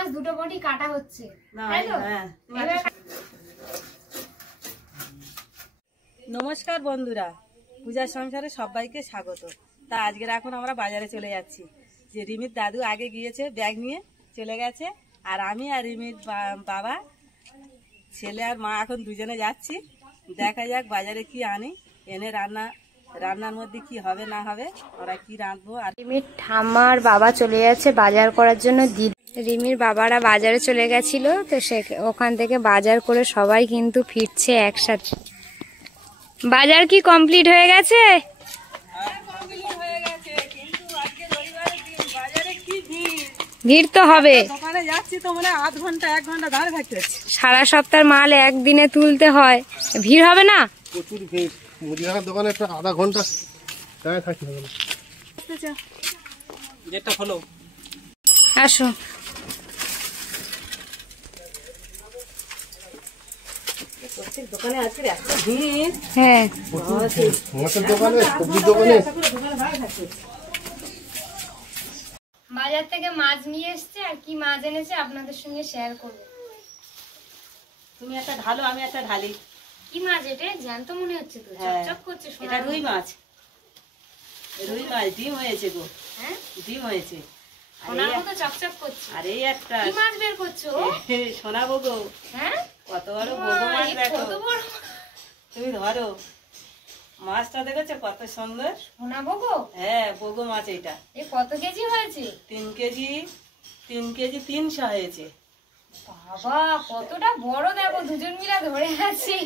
মাছ দুটো বটি কাটা হচ্ছে, তাই তো? নমস্কার বন্ধুরা, পূজার সংসারে সবাইকে স্বাগত। তা আজকের এখন আমরা বাজারে চলে যাচ্ছি। যে রিমির দাদু আগে গিয়েছে, ব্যাগ নিয়ে চলে গেছে, আর আমি আর রিমির বাবা, ছেলে আর মা এখন দুজনে যাচ্ছি। দেখা যাক বাজারে কি আনি, এনে রান্নার মধ্যে কি হবে না হবে, ওরা কি রাঁধবো। আর রিমির ঠাম্মার বাবা চলে যাচ্ছে বাজার করার জন্য। রিমির বাবারা বাজারে চলে গেছিল, তো ওখান থেকে বাজার করে সবাই কিন্তু ফিরছে একসাথে। বাজার কি কমপ্লিট হয়ে গেছে? ভিড় তো হবে, সারা সপ্তাহের মাল একদিনে তুলতে হয়, ভিড় হবে না? প্রচুর ভিড়, মুদিখানার দোকানে একটা আধা ঘন্টা দাঁড়িয়ে থাকতে হবে। যেটা হলো আসো। দোকানে আজকে এত ভিড়, হ্যাঁ মাছের দোকানে, সবজির দোকানে। বাজার থেকে মাছ নিয়ে এসছে, আর কি মাছ এনেছে আপনাদের সঙ্গে শেয়ার করবো। তুমি একটা ঢালো, আমি একটা ঢালি। কি মাছ এটা? জ্যান্ত মনে হচ্ছে তো, চকচক করছে। এটা রুই মাছ, রুই মাছ ডিম হয়েছে গো। হ্যাঁ, ডিম হয়েছে, সোনার মতো চকচক করছে। আর এই একটা কি মাছ বের করছো? সোনা বগো। হ্যাঁ, কত বড় বগো মাছ দেখো, কত বড়। তুমি ধরো মাছটা, দেখেছো কত সুন্দর? সোনা বগো? হ্যাঁ, বগো মাছ। এটা এ কত কেজি হয়েছে? 3 কেজি 300 হয়েছে। বাবা কতটা বড়, দেখো দুজন মিলে ধরে আছি,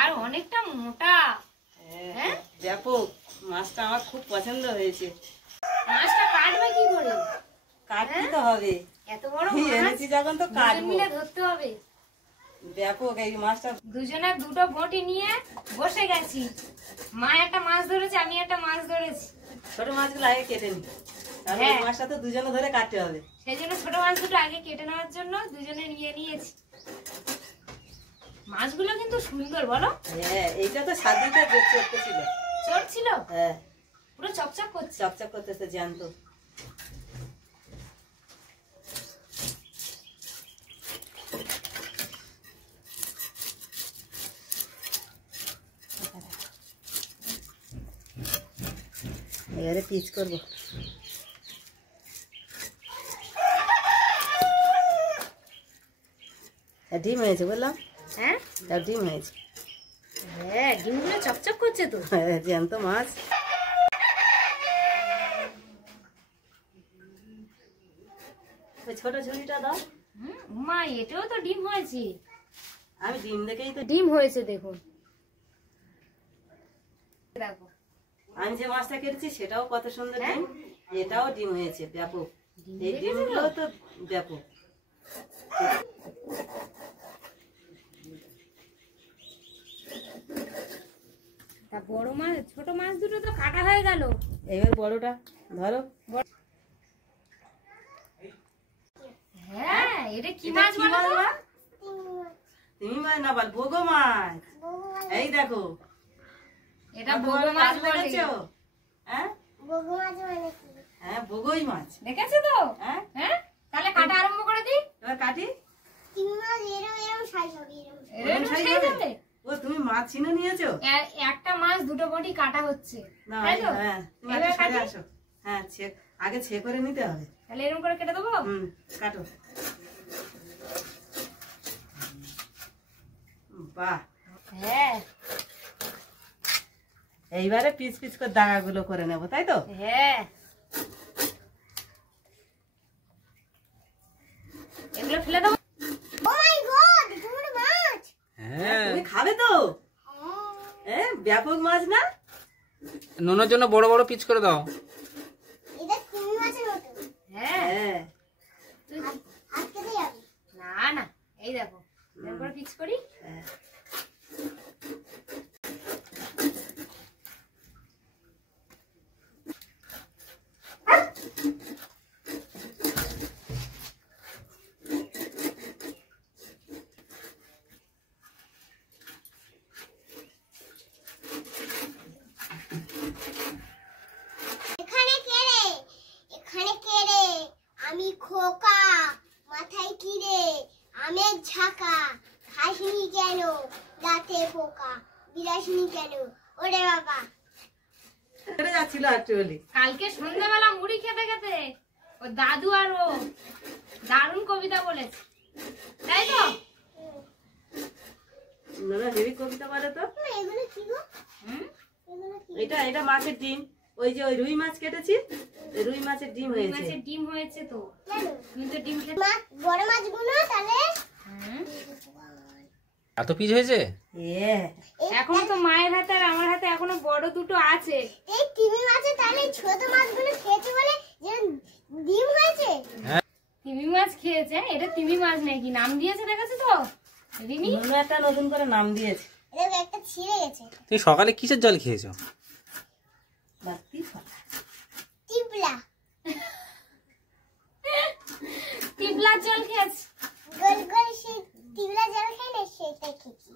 আর অনেকটা মোটা। হ্যাঁ, ব্যাপক মাছটা, আমার খুব পছন্দ হয়েছে। মাছটা কাটবে কি করে? কাটতে তো হবে, এত বড় এনেছি যখন তো দুজন কাটবো। মিলে ধরতে হবে। ব্যাপক এই মাছটা। দুজনে দুটো বটি নিয়ে বসে গেছি। মা একটা মাছ ধরেছে, আমি একটা মাছ ধরেছি। ছোট মাছগুলো আগে কেটে নি, তাহলে এই মাছটা তো দুজনে ধরে কাটতে হবে। সেই জন্য ছোট মাছ দুটো আগে কেটে নেওয়ার জন্য দুজনে নিয়ে নিয়েছি। মাছগুলো কিন্তু সুন্দর, বলো? হ্যাঁ, এইটা তো সাদিতে চড়তেছিল। চড়ছিল? হ্যাঁ, পুরো চকচক করছে। চকচক করতেছে, জ্যান্ত। এবারে পিচ করবো। ডিম হয়েছে বললাম। হ্যাঁ, ডিম হয়েছে। হ্যাঁ, ডিমগুলো চকচক করছে তো। হ্যাঁ, জ্যান্ত মাছ। ছোট ঝুড়িটা দাও। মা এটাও তো ডিম হয়েছে। আমি ডিম দেখেই তো। ডিম হয়েছে দেখুন, দেখো। আমি যে মাছটা কেটেছি সেটাও কত সুন্দর ডিম, এটাও ডিম হয়েছে ব্যাপক। এই ডিমগুলো তো ব্যাপক। তা বড় মাছ, ছোট মাছ দুটো তো কাটা হয়ে গেল। এবার বড়টা ধরো। হ্যাঁ, এটা কি মাছ বলো তো? তুমি মাছ না বল, বগো মাছ। এই দেখো, এটা বগো মাছ বলে। হ্যাঁ, বগো মাছ মানে কি? হ্যাঁ, বগোই মাছ। দেখেছো তো? হ্যাঁ, তাহলে কাটা আরম্ভ করে দিই। এবার কাটি। তুমি মাছ এরকম সাইজ হবে, এরকম সাইজ হবে। ও, তুমি মাছ চিনে নিয়েছো? একটা মাছ দুটো বটি কাটা হচ্ছে, তাই তো? হ্যাঁ, তুমি আগে সরে আসো। হ্যাঁ, আগে ছে করে নিতে হবে। তাহলে এরকম করে কেটে দেবো। কাটো। বাহ, হ্যাঁ, এইবারে পিস পিস করে দাগাগুলো করে নেবো, তাই তো? হ্যাঁ, এগুলো ফেলে দেবো। তুমি খাবে তো? হ্যাঁ, ব্যাপক মাছ না? নুনের জন্য বড় বড় পিচ করে দাও। হ্যাঁ, না না, এই দেখো এরপর পিচ করি। এখানে কে রে? আমি খোকা। মাথায় কি রে আমের ঝাঁকা, খাসনি কেন দাঁতে পোকা, বিলাসিনি কেন ওরে বাবা। চলে যাচ্ছিল একটুখানি। কালকে সন্ধ্যাবেলা মুড়ি খেতে খেতে ও দাদু আর ও দারুণ কবিতা বলেছে, তাই তো? না হেভি কবিতা বলে তো। এগুলো কি গো? এটা মাছের ডিম। ওই যে ওই রুই মাছ কেটেছি, রুই মাছের ডিম হয়েছে। মাছের ডিম হয়েছে তো, তুমি তো ডিম খেতে। বড় মাছগুলো তাহলে এত পিস হয়েছে? এখন তো মায়ের হাতে আর আমার হাতে এখনো বড় দুটো আছে। এই তিমি মাছে তাহলে ছোট মাছগুলো খেয়েছে বলে যে ডিম হয়েছে। তিমি মাছ খেয়েছে, এটা তিমি মাছ নাকি নাম দিয়েছে দেখাচ্ছে তো রিমি? একটা নতুন করে নাম দিয়েছে। এটা একটা ছিঁড়ে গেছে। তুমি সকালে কিসের জল খেয়েছো? টিবলা টিবলা জল খেয়েছে। গোল গোল সেই টিবলা জল খাই না সেটা খেয়েছি।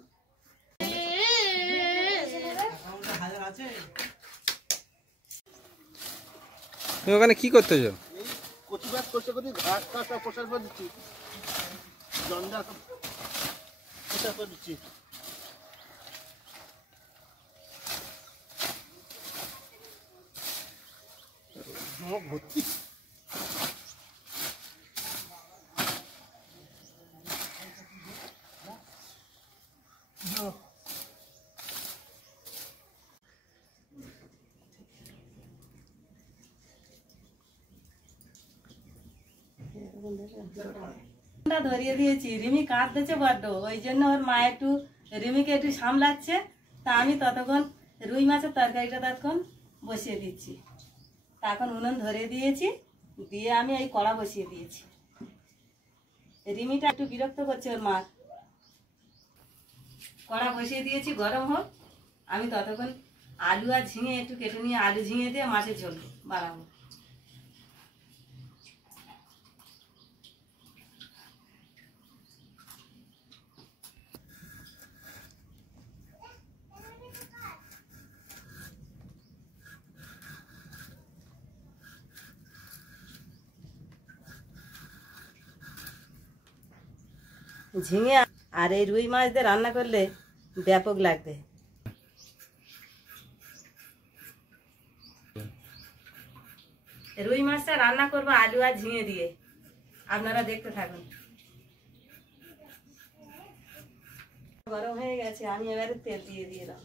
তুমি ওখানে কি করতেছো? কচি মাছ করছে করি ঘাস টাস সব প্রসার করে দিচ্ছি, জন্ডা সব প্রসার করে দিচ্ছি। ভর্তি ধরিয়ে দিয়েছি। রিমি কাঁদতেছে বড্ড, ওই জন্য ওর মা একটু রিমিকে একটু সামলাচ্ছে। তা আমি ততক্ষণ রুই মাছের তরকারিটা ততক্ষণ বসিয়ে দিচ্ছি। তা এখন উনুন ধরিয়ে দিয়েছি, দিয়ে আমি এই কড়া বসিয়ে দিয়েছি। রিমিটা একটু বিরক্ত করছে ওর মা। কড়া বসিয়ে দিয়েছি, গরম হোক। আমি ততক্ষণ আলু আর ঝিঙে একটু কেটে নিয়ে আলু ঝিঙে দিয়ে মাছের ঝোল বানাবো। ঝিঙে আর এই রুই মাছ দিয়ে রান্না করলে ব্যাপক লাগবে। রুই মাছটা রান্না করবো আলু আর ঝিঙে দিয়ে, আপনারা দেখতে থাকুন। গরম হয়ে গেছে, আমি এবারে তেল দিয়ে দিলাম।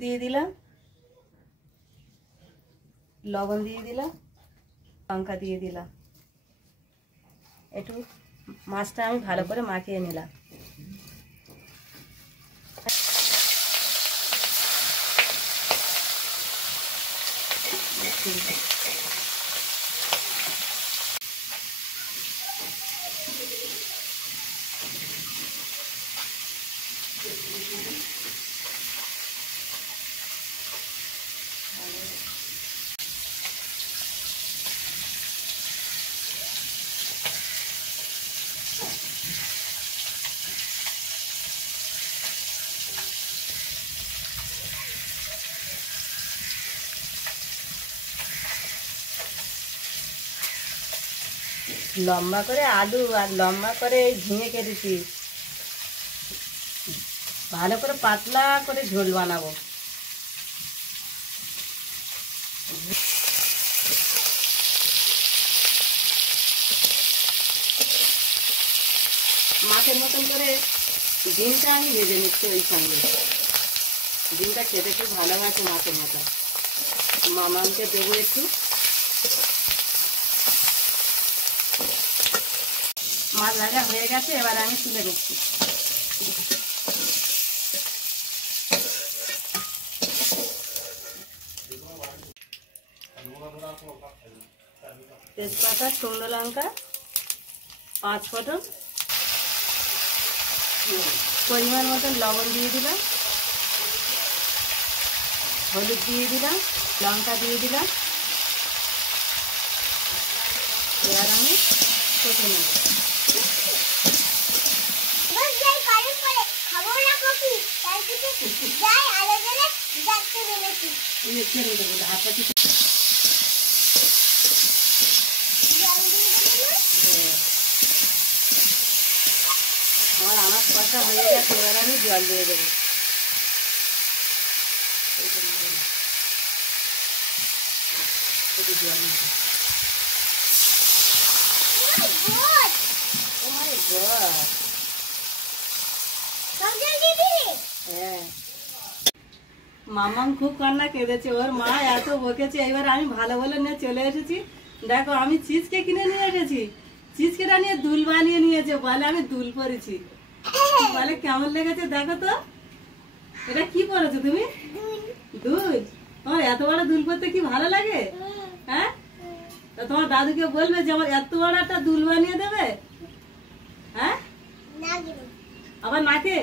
দিয়ে দিলাম লবণ, দিয়ে দিলাম লঙ্কা, দিয়ে দিলাম একটু। মাছটা আমি ভালো করে মাখিয়ে নিলাম। লম্বা করে আলু আর লম্বা করে ঝিঙে কেটেছি, ভালো করে পাতলা করে ঝোল বানাবো। মাছের মতন করে ডিমটা আমি ভেজে নিচ্ছি ওই সঙ্গে। ডিমটা খেতে খুব ভালোবাসে মাছের মতো। মামাকে দেবো একটু। মাছ ভাজা হয়ে গেছে, এবার আমি তুলে নিচ্ছি। তেজপাতা, শুকনো লঙ্কা, 5 ফোঁটন, পরিমাণ মতন লবণ দিয়ে দিলাম, হলুদ দিয়ে দিলাম, লঙ্কা দিয়ে দিলাম। এবার আমি কষে নেব। যাই করেন পরে খাবো না কফি, তার কিছু যাই আলো জ্বলে এই যে ছেড়ে দেবো, হাতটা কিছু আমার আনাজ কষা হয়ে গেছে, এবার আমি জল দিয়ে দেবো। জল দিয়ে দেবো। Oh my God! হ্যাঁ, মামাম খুব কান্না কেঁদেছে, ওর মা এত বকেছে। এবার আমি ভালো বলে নিয়ে চলে এসেছি। দেখো আমি চিজকে কিনে নিয়ে এসেছি, চিজকেটা নিয়ে দুল বানিয়ে নিয়েছে, বলে আমি দুল পরেছি। বলে কেমন লেগেছে দেখো তো। এটা কি পরেছো তুমি? দুল। তোমার এত বড় দুল পরতে কি ভালো লাগে? হ্যাঁ, তা তোমার দাদুকে বলবে যে আমার এত বড় একটা দুল বানিয়ে দেবে। হ্যাঁ, আবার নাকে?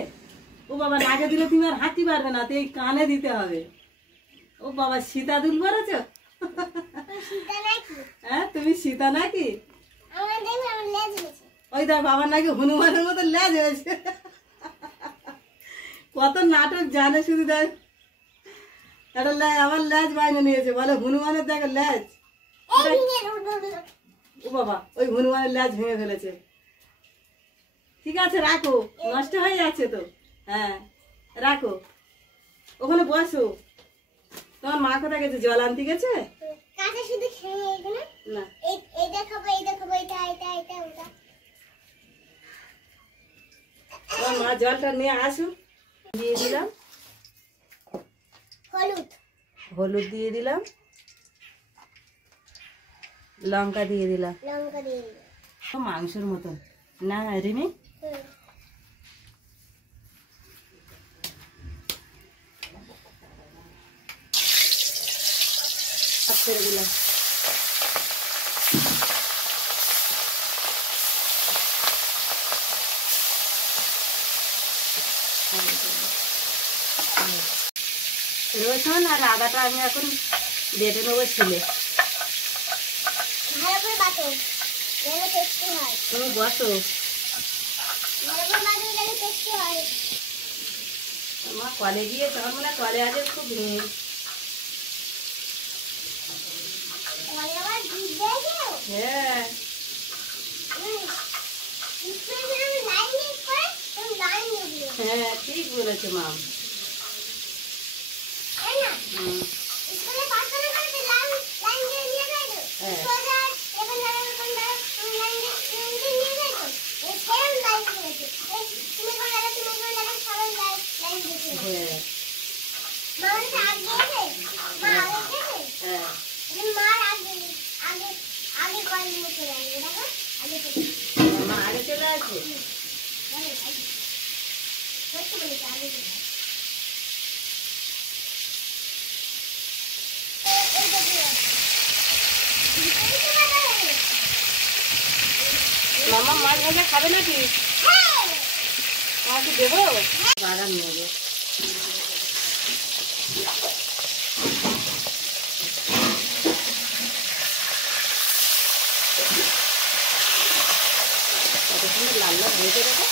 ও বাবা, নাকে দিলে তুমি আর হাঁটতে পারবে না, তো এই কানে দিতে হবে। ও বাবা, সীতা দুল পরেছো? হ্যাঁ, তুমি সীতা নাকি? ওই দেখ বাবার নাকি হনুমানের মতো লেজ হয়েছে। কত নাটক জানে শুধু। দেখ একটা আবার লেজ বাইনে নিয়েছে, বলে হনুমানের দেখো লেজ। ও বাবা, ওই হনুমানের লেজ ভেঙে ফেলেছে। ঠিক আছে রাখো, নষ্ট হয়ে যাচ্ছে তো। হ্যাঁ রাখো, ওখানে বসো। তোমার মা কোথায় গেছে? জল আনতে গেছে না? তোমার মা জলটা নিয়ে আসুন। দিয়ে দিলাম হলুদ, দিয়ে দিলাম লঙ্কা, দিয়ে দিলাম মাংসের মতন না রিমি। ছেড়ে দিলাম। রসুন আর আদাটা আমি এখন বেটে নেবো ছিলে। তুমি বসো, মা কলে গিয়ে তখন মনে হয় কলে আজ খুব ভিড়। হ্যাঁ, হ্যাঁ ঠিক বলেছে মা। মা আগে চলে আসবে। মামা মাছ ভাজা খাবে নাকি? মাকে দেবো, বাগান নেবো। কত সুন্দর লাল লাল হয়েছে দেখো।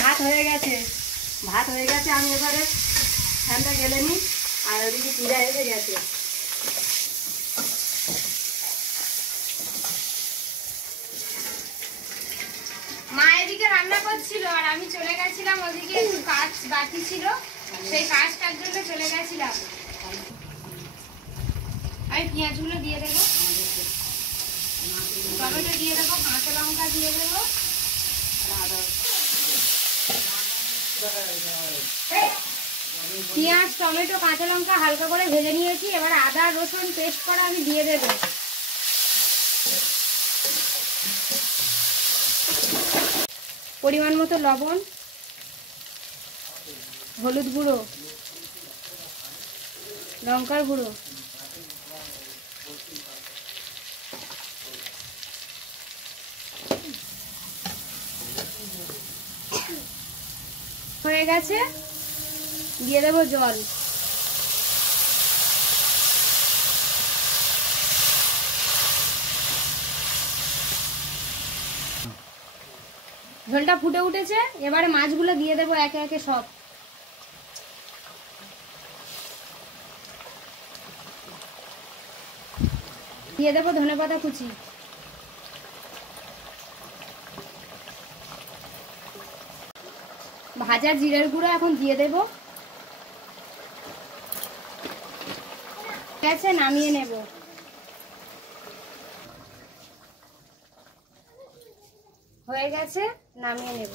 ভাত হয়ে গেছে, ভাত হয়ে গেছে। আমি এবারে ফ্যানটা গেলে নি, আর ওদিকে পূজা এসে গেছে। মা এদিকে রান্না করছিল আর আমি চলে গেছিলাম ওদিকে, একটু কাজ বাকি ছিল, সেই কাজটার জন্য চলে গেছিলাম। আমি পেঁয়াজগুলো দিয়ে দেবো, টমেটো দিয়ে দেবো, কাঁচা লঙ্কা দিয়ে দেবো, পেঁয়াজ টমেটো কাঁচা লঙ্কা হালকা করে ভেজে নিয়েছি। এবার আদা রসুন পেস্ট করা আমি দিয়ে দেবো। পরিমাণ মতো লবণ, হলুদ গুঁড়ো, লঙ্কার গুঁড়ো, হয়ে গেছে। দিয়ে দেবো জল। ঝোলটা ফুটে উঠেছে, এবারে মাছগুলো দিয়ে দেবো একে একে সব। দিয়ে দেবো ধনেপাতা কুচি, ভাজা জিরের গুঁড়ো এখন দিয়ে দেবো। ঠিক আছে, নামিয়ে নেব। হয়ে গেছে, নামিয়ে নেব।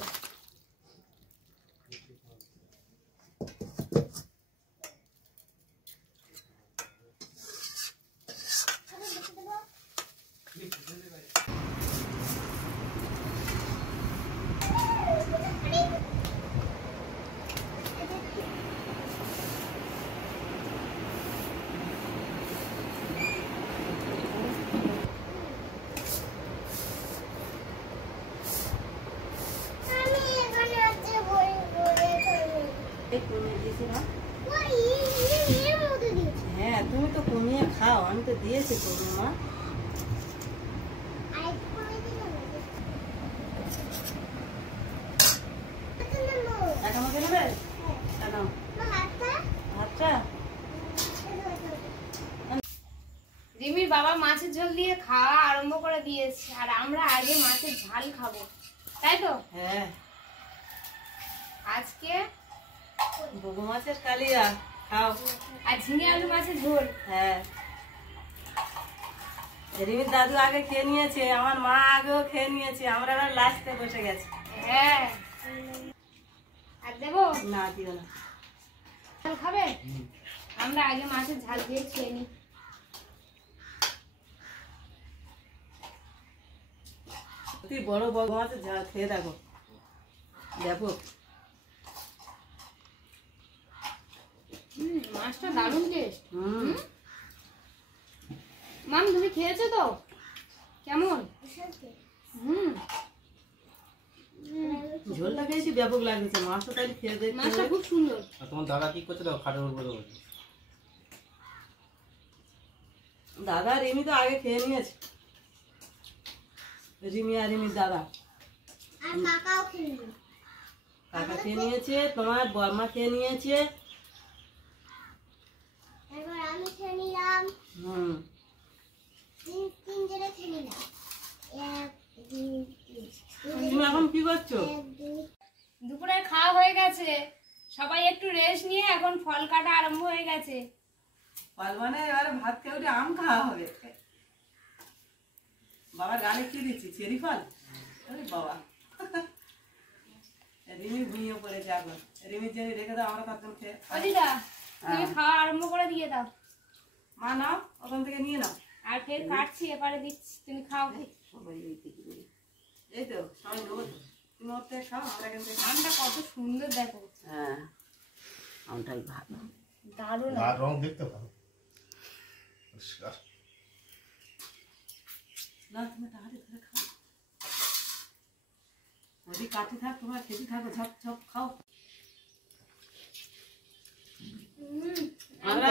আমি এখানে আছে বই বলে খাবো। এই কমিয়ে দিয়েছি না? ওই এর মধ্যে দিয়েছি। হ্যাঁ, তুমি তো কমিয়ে খাও, আমি তো দিয়েছি কমিয়ে মা। আর একটু কমিয়ে দিলাম। এক আমাকে নেবে? দাও মা হাতটা ভাতটা। রিমির বাবা মাছের ঝোল দিয়ে খাওয়া আরম্ভ করে দিয়েছে, আর আমরা আগে মাছের ঝাল খাবো, তাই তো? হ্যাঁ, আজকে বুবু মাছের কালিয়া খাও। আর ঝিঙে আলু মাছের ঝোল। হ্যাঁ, রিমির দাদু আগে খেয়ে নিয়েছে, আমার মা আগেও খেয়ে নিয়েছে, আমরা এবার লাস্টে বসে গেছি। হ্যাঁ, আর দেবো? না, দিও না। ঝাল খাবে? আমরা আগে মাছের ঝাল দিয়ে খেয়ে নিই। তুই বড় বড় মাছের ঝাল খেয়ে দেখো, দেখো। মাছটা দারুণ টেস্ট। হুম, মাম, তুমি খেয়েছো তো? কেমন? হুম, ঝোলটা খেয়েছি, ব্যাপক লাগছে। মাছটা তাই খেয়ে দেখতে মাছটা হবে। খুব সুন্দর। আর তোমার দাদা কি করছে তো খাটের উপরে বসে? দাদা রিমি তো আগে খেয়ে নিয়েছে, রিমি আর রিমির দাদা। আর কাকাও খেয়ে নিল। কাকা খেয়ে নিয়েছে, তোমার বর্মা খেয়ে নিয়েছে। এবার আমি খেয়ে নিলাম। হুম, তিন জনে খেয়ে নিলাম। এক দুই তিন। তুমি এখন কি করছো? এক দুই দুপুরের খাওয়া হয়ে গেছে, সবাই একটু রেস্ট নিয়ে এখন ফল কাটা আরম্ভ হয়ে গেছে। পালবানে এবারে ভাত খেয়ে উঠে আম খাওয়া হবে। বাবার গানে কি দিচ্ছি? চেরি ফল? ওরে বাবা, রিমি ঘুমিয়ে পড়েছে এখন। রিমির জন্য রেখে দাও, আমরা তখন খেয়ে। অদিদা, তুমি খাওয়া আরম্ভ করে দিয়ে দাও। মা নাও, ওখান থেকে নিয়ে নাও। আর ফের কাটছি, এবারে দিচ্ছি, তুমি খাও। সবাই এই থেকে নিয়ে। এই তো সবাই নেবো তো। তুমি ওর থেকে খাও, আমরা এখান থেকে। আমটা কত সুন্দর দেখো, হ্যাঁ, আমটাই ভালো। দারুণ। আর রং দেখতে ভালো পরিষ্কার। না, তুমি তাড়াতাড়ি ধরে খাও। ওদি কাটি থাক, তোমার খেতে থাকো, ঝপ ঝপ খাও। আমরা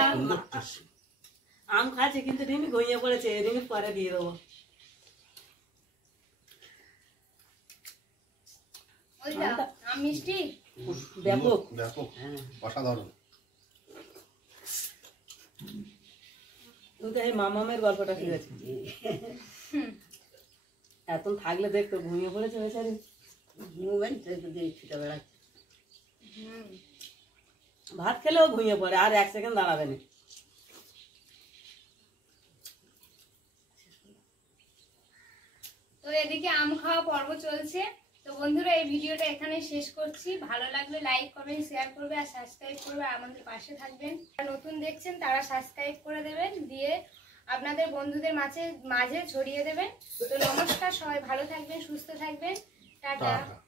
আম খাচ্ছি, কিন্তু রিমি ঘুমিয়ে পড়েছে। রিমি পরে দিয়ে দেবো। অদিদা, আম মিষ্টি। ব্যাপক। ব্যাপক অসাধারণ। তুমি তো এই মামামের গল্পটা শুনেছি। এখন থাকলে দেখতো, ঘুমিয়ে পড়েছে বেচারি। ভাত খেলেও ঘুমিয়ে পড়ে, আর 1 সেকেন্ড দাঁড়াবে না। তো এদিকে আম খাওয়া পর্ব চলছে। তো বন্ধুরা, এই ভিডিওটা এখানে শেষ করছি। ভালো লাগলে লাইক করবেন, শেয়ার করবে আর সাবস্ক্রাইব করবে, আমাদের পাশে থাকবেন। যারা নতুন দেখছেন তারা সাবস্ক্রাইব করে দেবেন, দিয়ে আপনাদের বন্ধুদের মাঝে ছড়িয়ে দেবেন। তো নমস্কার, সবাই ভালো থাকবেন, সুস্থ থাকবেন, টাটা। টাটা।